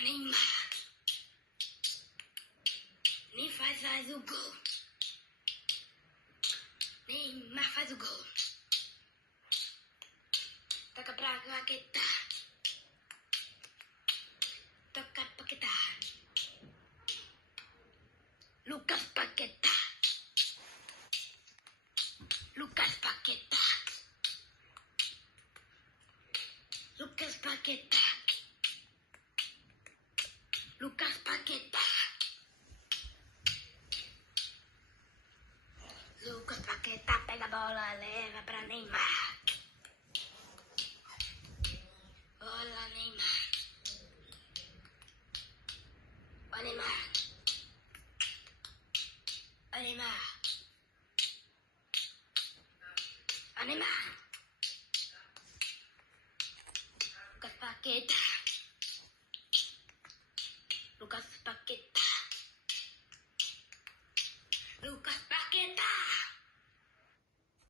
Neymar. Neymar faz o gol. Neymar faz o gol. Toca pra Paquetá. Toca pra Paquetá. Lucas Paquetá. Lucas Paquetá. Lucas Paquetá. Lucas Paquetá. Lucas Paquetá pega a bola, leva pra Neymar. Olha Neymar. Olha Neymar. Olha Neymar. Olha Neymar. Lucas Paquetá.